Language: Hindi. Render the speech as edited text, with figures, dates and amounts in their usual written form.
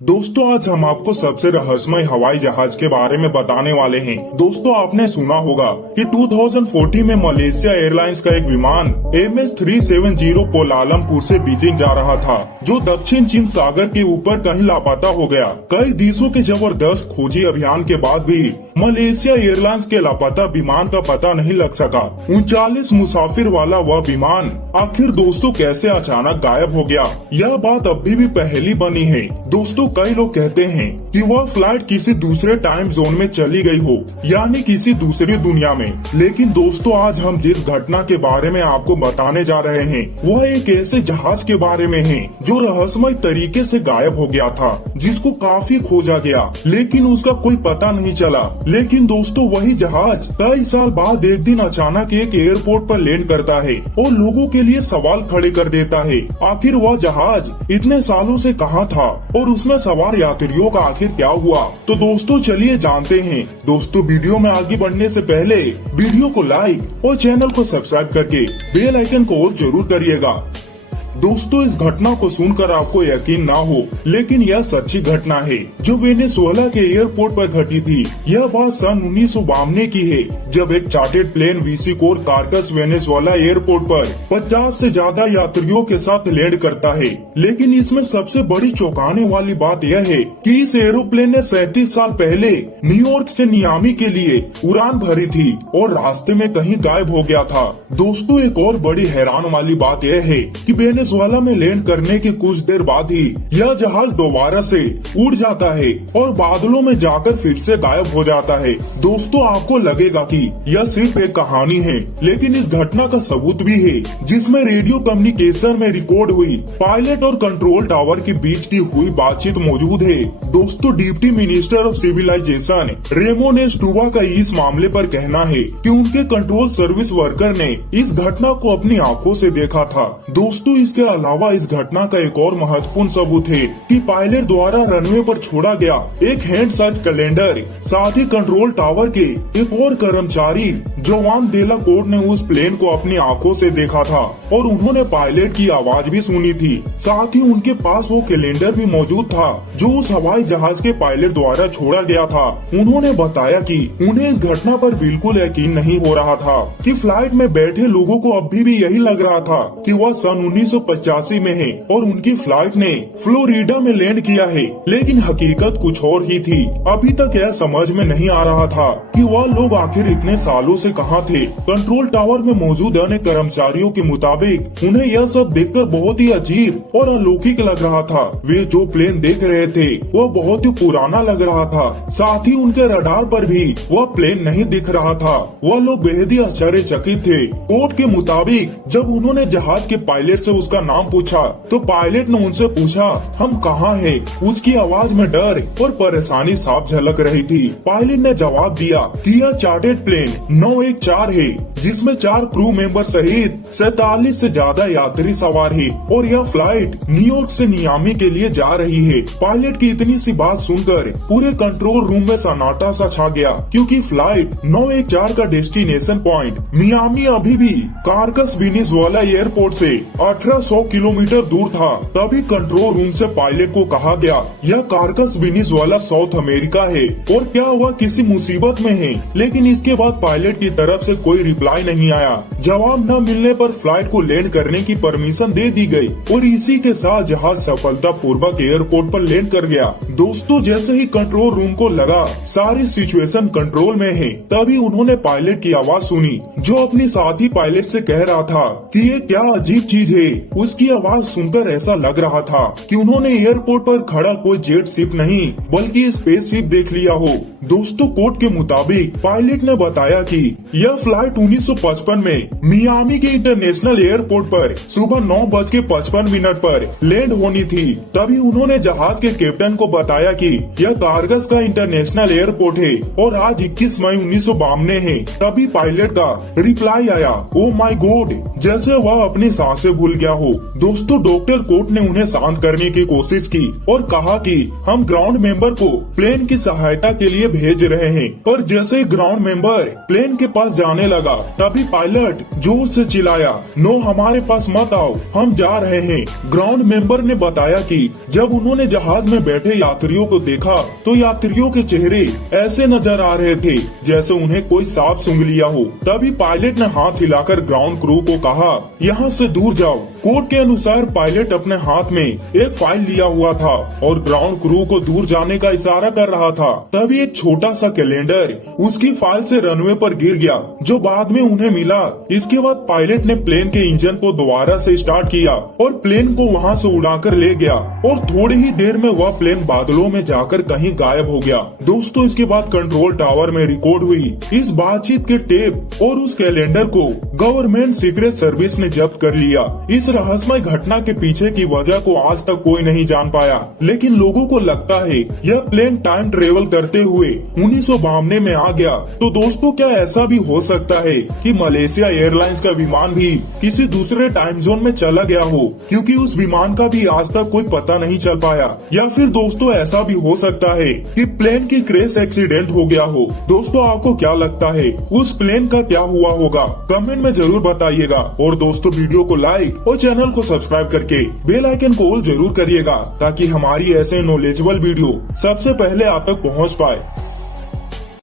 दोस्तों आज हम आपको सबसे रहस्यमय हवाई जहाज के बारे में बताने वाले हैं। दोस्तों आपने सुना होगा कि 2014 में मलेशिया एयरलाइंस का एक विमान MS-370 कोलालमपुर से बीजिंग जा रहा था, जो दक्षिण चीन सागर के ऊपर कहीं लापता हो गया। कई देशों के जबरदस्त खोजी अभियान के बाद भी मलेशिया एयरलाइंस के लापता विमान का पता नहीं लग सका। 39 मुसाफिर वाला वह विमान आखिर दोस्तों कैसे अचानक गायब हो गया, यह बात अभी भी पहेली बनी है। दोस्तों कई लोग कहते हैं कि वह फ्लाइट किसी दूसरे टाइम जोन में चली गई हो, यानी किसी दूसरी दुनिया में। लेकिन दोस्तों आज हम जिस घटना के बारे में आपको बताने जा रहे हैं वह एक ऐसे जहाज के बारे में है जो रहस्यमय तरीके से गायब हो गया था, जिसको काफी खोजा गया लेकिन उसका कोई पता नहीं चला। लेकिन दोस्तों वही जहाज कई साल बाद एक दिन अचानक एक एयरपोर्ट पर लैंड करता है और लोगों के लिए सवाल खड़े कर देता है, आखिर वह जहाज इतने सालों से कहाँ था और उसमें सवार यात्रियों का आखिर क्या हुआ। तो दोस्तों चलिए जानते हैं। दोस्तों वीडियो में आगे बढ़ने से पहले वीडियो को लाइक और चैनल को सब्सक्राइब करके बेल आइकन को और जरूर करिएगा। दोस्तों इस घटना को सुनकर आपको यकीन ना हो, लेकिन यह सच्ची घटना है जो वेनेजुएला के एयरपोर्ट पर घटी थी। यह बात सन 1952 की है, जब एक चार्टर्ड प्लेन VC कोर कार्कस वेनेजुएला एयरपोर्ट पर 50 से ज्यादा यात्रियों के साथ लैंड करता है। लेकिन इसमें सबसे बड़ी चौंकाने वाली बात यह है कि इस एरोप्लेन ने 37 साल पहले न्यूयॉर्क से नियामी के लिए उड़ान भरी थी और रास्ते में कहीं गायब हो गया था। दोस्तों एक और बड़ी हैरान वाली बात यह है कि वेनेजुएला में लैंड करने के कुछ देर बाद ही यह जहाज दोबारा से उड़ जाता है और बादलों में जाकर फिर से गायब हो जाता है। दोस्तों आपको लगेगा कि यह सिर्फ एक कहानी है, लेकिन इस घटना का सबूत भी है, जिसमें रेडियो कम्युनिकेशन में रिकॉर्ड हुई पायलट और कंट्रोल टावर के बीच की हुई बातचीत मौजूद है। दोस्तों deputy minister of civilization Ramon Estuba का इस मामले पर कहना है कि उनके कंट्रोल सर्विस वर्कर ने इस घटना को अपनी आंखों से देखा था। दोस्तों इसके अलावा इस घटना का एक और महत्वपूर्ण सबूत है कि पायलट द्वारा रनवे पर छोड़ा गया एक हैंड सर्च कैलेंडर, साथ ही कंट्रोल टावर के एक और कर्मचारी जोवान डेला कोर्ट ने उस प्लेन को अपनी आंखों से देखा था और उन्होंने पायलट की आवाज भी सुनी थी। साथ ही उनके पास वो कैलेंडर भी मौजूद था जो उस हवाई जहाज के पायलट द्वारा छोड़ा गया था। उन्होंने बताया कि उन्हें इस घटना पर बिल्कुल यकीन नहीं हो रहा था कि फ्लाइट में बैठे लोगों को अभी भी यही लग रहा था कि वह सन 1985 में है और उनकी फ्लाइट ने फ्लोरिडा में लैंड किया है, लेकिन हकीकत कुछ और ही थी। अभी तक यह समझ में नहीं आ रहा था कि वह लोग आखिर इतने सालों से कहां थे। कंट्रोल टावर में मौजूद अन्य कर्मचारियों के मुताबिक उन्हें यह सब देखकर बहुत ही अजीब और अलौकिक लग रहा था। वे जो प्लेन देख रहे थे वह बहुत ही पुराना लग रहा था, साथ ही उनके रडार पर भी वह प्लेन नहीं दिख रहा था। वह लोग बेहद ही आश्चर्यचकित थे। कोर्ट के मुताबिक जब उन्होंने जहाज के पायलट से उसका नाम पूछा तो पायलट ने उनसे पूछा हम कहाँ हैं? उसकी आवाज में डर और परेशानी साफ झलक रही थी। पायलट ने जवाब दिया कि यह चार्टर्ड प्लेन 914 है, जिसमें 4 क्रू मेंबर सहित 47 से ज्यादा यात्री सवार है और यह फ्लाइट न्यूयॉर्क से नियामी के लिए जा रही है। पायलट की इतनी सी बात सुनकर पूरे कंट्रोल रूम में सन्नाटा सा छा गया, क्योंकि फ्लाइट 914 का डेस्टिनेशन पॉइंट मियामी अभी भी कार्कस वेनेजुएला एयरपोर्ट से 1800 किलोमीटर दूर था। तभी कंट्रोल रूम से पायलट को कहा गया यह कार्कस वेनेजुएला साउथ अमेरिका है और क्या वह किसी मुसीबत में है। लेकिन इसके बाद पायलट की तरफ से कोई रिप्लाई नहीं आया। जवाब न मिलने पर फ्लाइट को लैंड करने की परमिशन दे दी गई और इसी के साथ जहाज सफलता पूर्वक एयरपोर्ट पर लैंड कर गया। दोस्तों जैसे ही कंट्रोल रूम को लगा सारी सिचुएशन कंट्रोल में है, तभी उन्होंने पायलट की आवाज सुनी जो अपनी साथी पायलट से कह रहा था कि ये क्या अजीब चीज है। उसकी आवाज सुनकर ऐसा लग रहा था कि उन्होंने एयरपोर्ट पर खड़ा कोई जेट शिप नहीं बल्कि स्पेस शिप देख लिया हो। दोस्तों कोर्ट के मुताबिक पायलट ने बताया कि यह फ्लाइट 1955 में मियामी के इंटरनेशनल एयरपोर्ट पर सुबह 9:55 पर लैंड होनी थी। तभी उन्होंने जहाज के कैप्टन को बताया कि यह कारगस का इंटरनेशनल एयरपोर्ट है और आज 21 मई 1952 है। तभी पायलट का रिप्लाई आया, ओ माय गॉड, जैसे वह अपनी सांसें भूल गया हो। दोस्तों, डॉक्टर कोट ने उन्हें शांत करने की कोशिश की और कहा कि हम ग्राउंड मेंबर को प्लेन की सहायता के लिए भेज रहे हैं। पर जैसे ग्राउंड मेंबर प्लेन के पास जाने लगा, तभी पायलट जोर से चिल्लाया, नो, हमारे पास मत आओ, हम जा रहे हैं। ग्राउंड मेंबर ने बताया कि जब उन्होंने जहाज में बैठे यात्रियों को देखा तो यात्रियों के चेहरे ऐसे नजर आ रहे थे जैसे उन्हें कोई सांप सूंघ लिया हो। तभी पायलट ने हाथ हिलाकर ग्राउंड क्रू को कहा, यहाँ से दूर जाओ। कोर्ट के अनुसार पायलट अपने हाथ में एक फाइल लिया हुआ था और ग्राउंड क्रू को दूर जाने का इशारा कर रहा था। तभी एक छोटा सा कैलेंडर उसकी फाइल से रनवे पर गिर गया, जो बाद में उन्हें मिला। इसके बाद पायलट ने प्लेन के इंजन को दोबारा से स्टार्ट किया और प्लेन को वहाँ से उड़ाकर ले गया और थोड़ी ही देर में वह प्लेन बादलों में जाकर कहीं गायब हो गया। दोस्तों, इसके बाद कंट्रोल टावर में रिकॉर्ड हुई इस बातचीत के टेप और उस कैलेंडर को गवर्नमेंट सीक्रेट सर्विस ने जब्त कर लिया। इस रहस्यमय घटना के पीछे की वजह को आज तक कोई नहीं जान पाया, लेकिन लोगों को लगता है यह प्लेन टाइम ट्रेवल करते हुए 1952 में आ गया। तो दोस्तों, क्या ऐसा भी हो सकता है कि मलेशिया एयरलाइंस का विमान भी किसी दूसरे टाइम जोन में चला गया हो, क्योंकि उस विमान का भी आज तक कोई पता नहीं चल पाया। या फिर दोस्तों, ऐसा भी हो सकता है कि प्लेन की क्रैश एक्सीडेंट हो गया हो। दोस्तों, आपको क्या लगता है उस प्लेन का क्या हुआ होगा? कमेंट में जरूर बताइएगा। और दोस्तों, वीडियो को लाइक और चैनल को सब्सक्राइब करके बेल आइकन को ऑल जरूर करिएगा, ताकि हमारी ऐसे नॉलेजेबल वीडियो सबसे पहले आप तक पहुंच पाए।